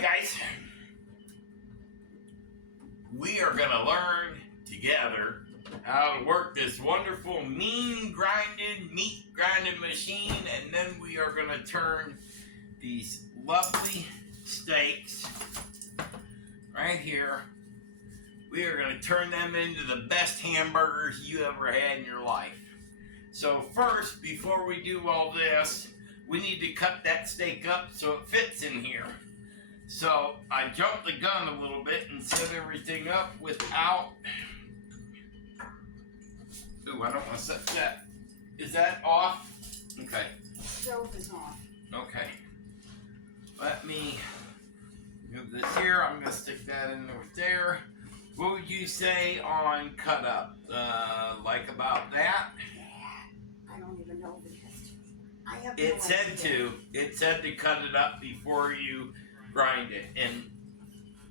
Alright guys, we are going to learn together how to work this wonderful meat grinding machine, and then we are going to turn these lovely steaks right here. We are going to turn them into the best hamburgers you ever had in your life. So first, before we do all this, we need to cut that steak up so it fits in here. So I jumped the gun a little bit and set everything up without... Ooh, I don't want to set that. Is that off? Okay. Stove is off. Okay. Let me move this here. I'm going to stick that in over there. What would you say on cut up? Like about that? Yeah. I don't even know the history. I have no It said idea. it said to cut it up before you grind it, and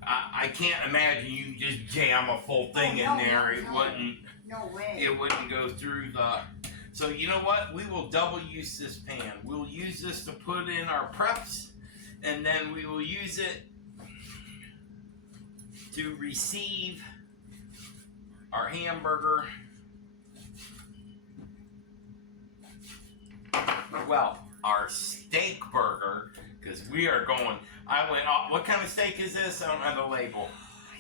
I can't imagine you just jam a full thing in there. It wouldn't. No way. It wouldn't go through the. So you know what? We will double use this pan. We'll use this to put in our preps, and then we will use it to receive our hamburger. Well, our steak burger, because we are going. I went, oh, what kind of steak is this? I don't have the label.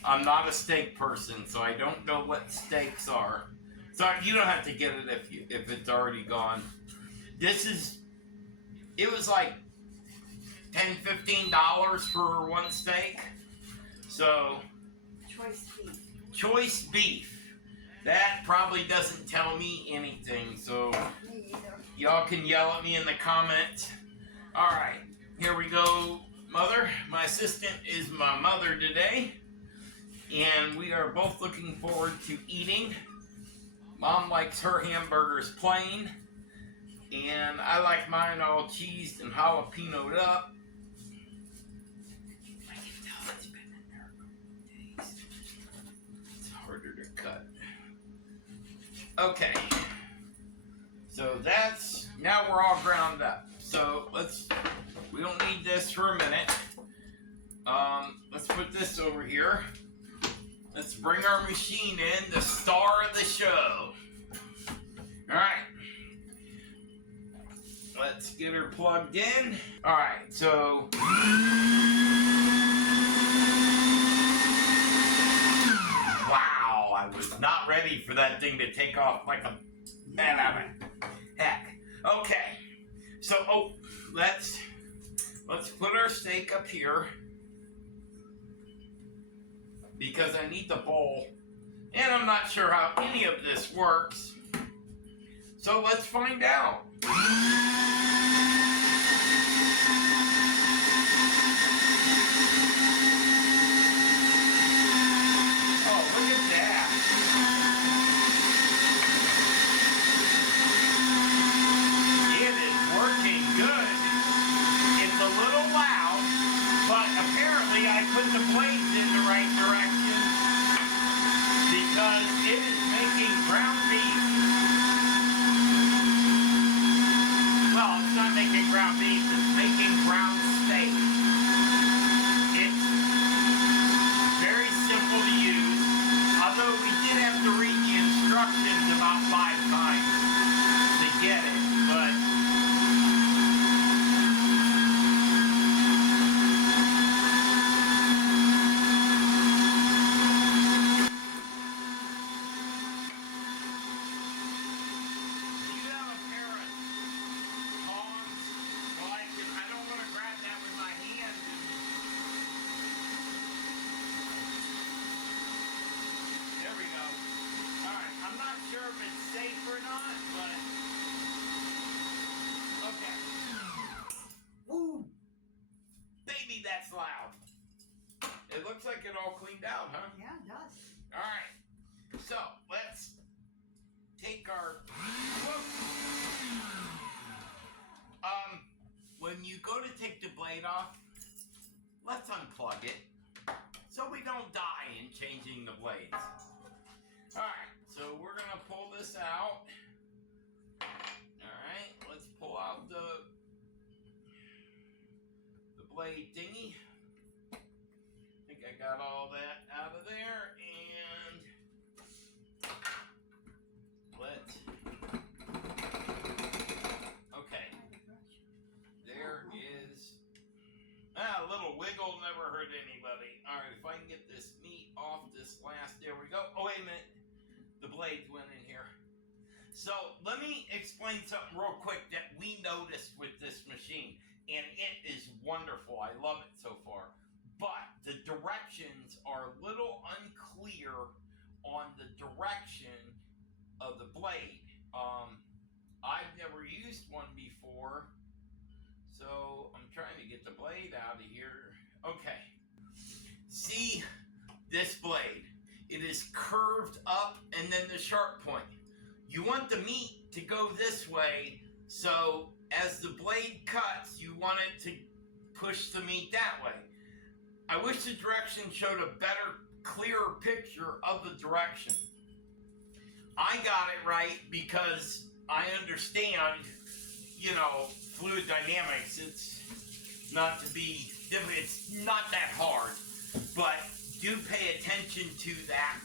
I'm not a steak person, so I don't know what steaks are. So you don't have to get it if it's already gone. It was like $10-15 for one steak. So choice beef. That probably doesn't tell me anything, so y'all can yell at me in the comments. Alright, here we go, Mother. My assistant is my mother today, and we are both looking forward to eating. Mom likes her hamburgers plain, and I like mine all cheesed and jalapenoed up. I can tell it's been in there a couple of days. It's harder to cut. Okay, so now we're all ground up. So we don't need this for a minute. Let's put this over here. Let's bring our machine in, the star of the show. All right, let's get her plugged in. All right, so. Wow, I was not ready for that thing to take off like a man of a heck. Okay, so let's put our steak up here because I need the bowl, and I'm not sure how any of this works. So let's find out. I put the blades in the right direction because it is making ground beef. Well, it's not making ground beef, it's making ground steak. It's very simple to use, although we did have to read the instructions about 5 times to get it, but I'm not sure if it's safe or not, but okay. Woo! Baby, that's loud. It looks like it all cleaned out, huh? Yeah, it does. All right. So let's take our. When you go to take the blade off, let's unplug it so we don't die in changing the blades. Alright, so we're going to pull this out. Alright, let's pull out the blade thingy. got all that out of there, and let's. Okay. There is. A little wiggle never hurt anybody. All right, if I can get this meat off this last. There we go. Oh, wait a minute. The blades went in here. So let me explain something real quick that we noticed with this machine, and it is wonderful. I love it so far. But the directions are a little unclear on the direction of the blade. I've never used one before, so I'm trying to get the blade out of here. Okay. See this blade? It is curved up and then the sharp point. You want the meat to go this way, so as the blade cuts, you want it to push the meat that way. I wish the direction showed a better, clearer picture of the direction. I got it right because I understand, fluid dynamics. It's not to be different. It's not that hard, but do pay attention to that.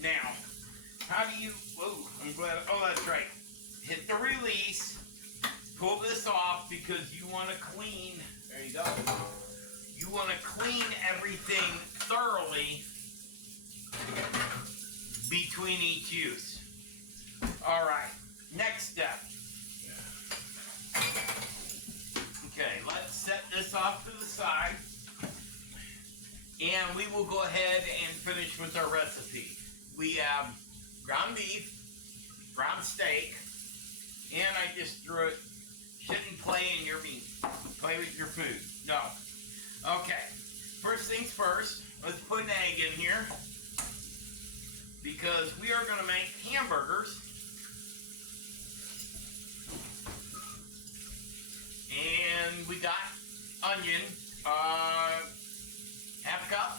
Now, how do you, I'm glad, that's right. Hit the release, pull this off because you want to clean, there you go. You want to clean everything thoroughly between each use. All right, next step. Okay, let's set this off to the side. And we will go ahead and finish with our recipe. We have ground beef, ground steak, and I just threw it. Shouldn't play in your meat. Play with your food. No. Okay. First things first, let's put an egg in here because we are going to make hamburgers. And we got onion, half a cup.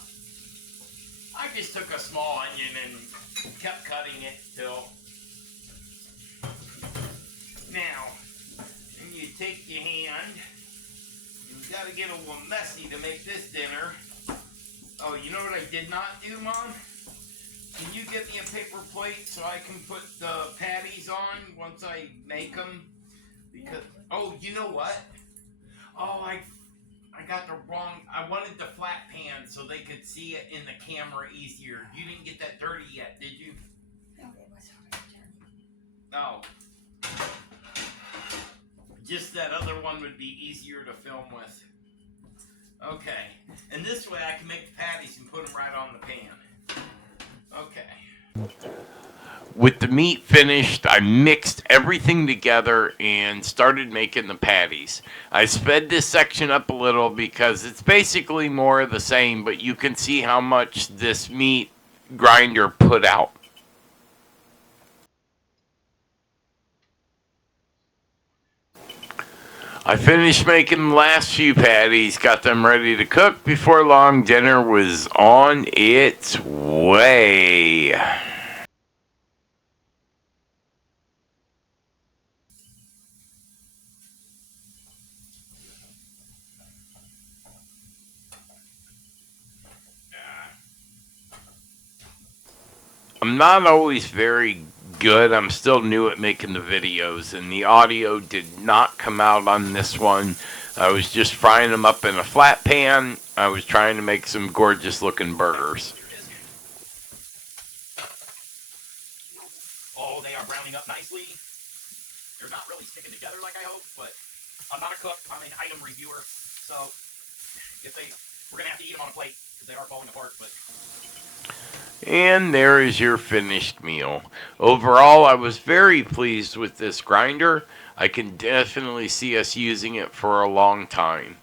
I just took a small onion and kept cutting it till. Now, then you take your hand. You gotta get a little messy to make this dinner. Oh, you know what I did not do, Mom? Can you get me a paper plate so I can put the patties on once I make them? Because, oh, you know what? Oh, I got the wrong, I wanted the flat pan so they could see it in the camera easier. You didn't get that dirty yet, did you? No, it was already dirty. Oh. Just that other one would be easier to film with. Okay. And this way I can make the patties and put them right on the pan. Okay. With the meat finished, I mixed everything together and started making the patties. I sped this section up a little because it's basically more of the same, but you can see how much this meat grinder put out. I finished making the last few patties, got them ready to cook. Before long, dinner was on its way. I'm not always very good. I'm still new at making the videos, and the audio did not come out on this one. I was just frying them up in a flat pan. I was trying to make some gorgeous looking burgers. Oh, they are browning up nicely. They're not really sticking together like I hoped, but I'm not a cook. I'm an item reviewer, so we're gonna have to eat them on a plate because they are falling apart, but. And there is your finished meal. Overall, I was very pleased with this grinder. I can definitely see us using it for a long time.